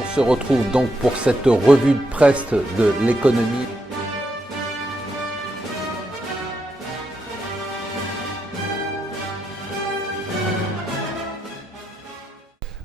On se retrouve donc pour cette revue de presse de l'économie.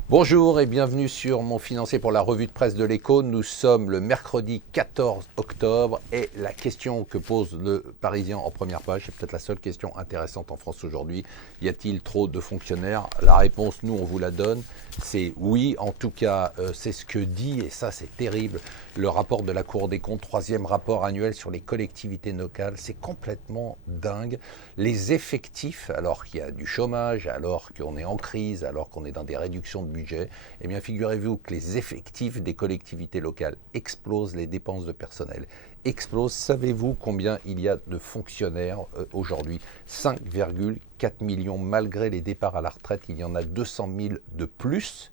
Bonjour et bienvenue sur Mon Financier pour la revue de presse de l'Écho. Nous sommes le mercredi 14 octobre et la question que pose le Parisien en première page, c'est peut-être la seule question intéressante en France aujourd'hui. Y a-t-il trop de fonctionnaires? La réponse, nous, on vous la donne, c'est oui. En tout cas, c'est ce que dit, et ça c'est terrible, le rapport de la Cour des comptes, troisième rapport annuel sur les collectivités locales. C'est complètement dingue. Les effectifs, alors qu'il y a du chômage, alors qu'on est en crise, alors qu'on est dans des réductions de budget, eh bien figurez-vous que les effectifs des collectivités locales explosent, les dépenses de personnel explosent. Savez-vous combien il y a de fonctionnaires aujourd'hui? 5,4 millions. Malgré les départs à la retraite, il y en a 200 000 de plus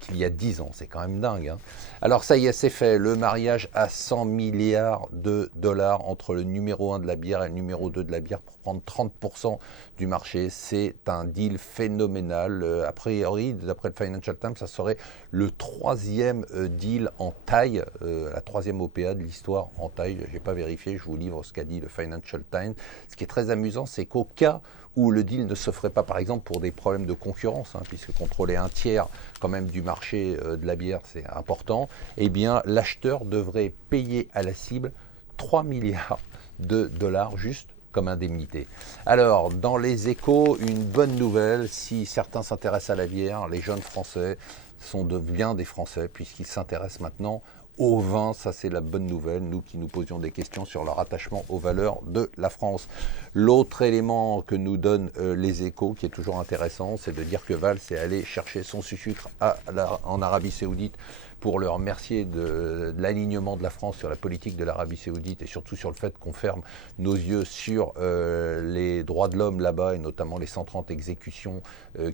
qu'il y a 10 ans. C'est quand même dingue, hein. Alors ça y est, c'est fait. Le mariage à 100 milliards de dollars entre le numéro 1 de la bière et le numéro 2 de la bière pour prendre 30% du marché. C'est un deal phénoménal. A priori, d'après le Financial Times, ça serait le troisième deal en taille, la troisième OPA de l'histoire en taille. Je n'ai pas vérifié, je vous livre ce qu'a dit le Financial Times. Ce qui est très amusant, c'est qu'au cas où le deal ne se ferait pas, par exemple, pour des problèmes de concurrence, puisque contrôler un tiers quand même du marché de la bière, c'est important, eh bien, l'acheteur devrait payer à la cible 3 milliards de dollars juste comme indemnité. Alors, dans les Échos, une bonne nouvelle, si certains s'intéressent à la bière, les jeunes Français sont bien des Français, puisqu'ils s'intéressent maintenant au vin. Ça c'est la bonne nouvelle, nous qui nous posions des questions sur leur attachement aux valeurs de la France. L'autre élément que nous donnent les Échos, qui est toujours intéressant, c'est de dire que Valls est allé chercher son sucre en Arabie Saoudite pour le remercier de l'alignement de la France sur la politique de l'Arabie Saoudite et surtout sur le fait qu'on ferme nos yeux sur les droits de l'homme là-bas et notamment les 130 exécutions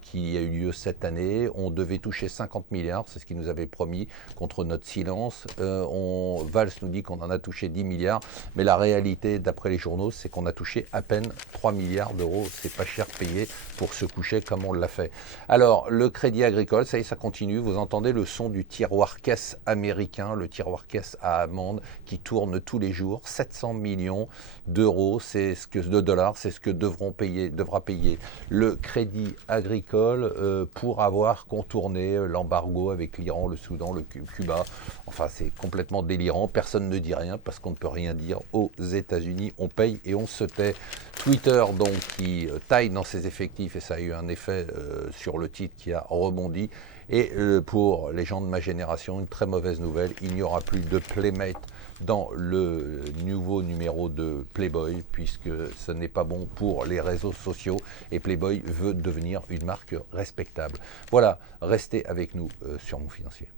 qui a eu lieu cette année. On devait toucher 50 milliards, c'est ce qu'il nous avait promis, contre notre silence. Valls nous dit qu'on en a touché 10 milliards, mais la réalité, d'après les journaux, c'est qu'on a touché à peine 3 milliards d'euros. C'est pas cher payé pour se coucher comme on l'a fait. Alors, le Crédit Agricole, ça y est, ça continue. Vous entendez le son du tiroir caisse américain, le tiroir caisse à amende qui tourne tous les jours. 700 millions d'euros, de dollars, c'est ce que devra payer le Crédit Agricole pour avoir contourné l'embargo avec l'Iran, le Soudan, le Cuba. Enfin, c'est complètement délirant. Personne ne dit rien parce qu'on ne peut rien dire aux États-Unis. On paye et on se tait. Twitter, donc, qui taille dans ses effectifs, et ça a eu un effet sur le titre qui a rebondi. Et pour les gens de ma génération, une très mauvaise nouvelle, il n'y aura plus de Playmate dans le nouveau numéro de Playboy, puisque ce n'est pas bon pour les réseaux sociaux, et Playboy veut devenir une marque respectable. Voilà, restez avec nous sur Mon Financier.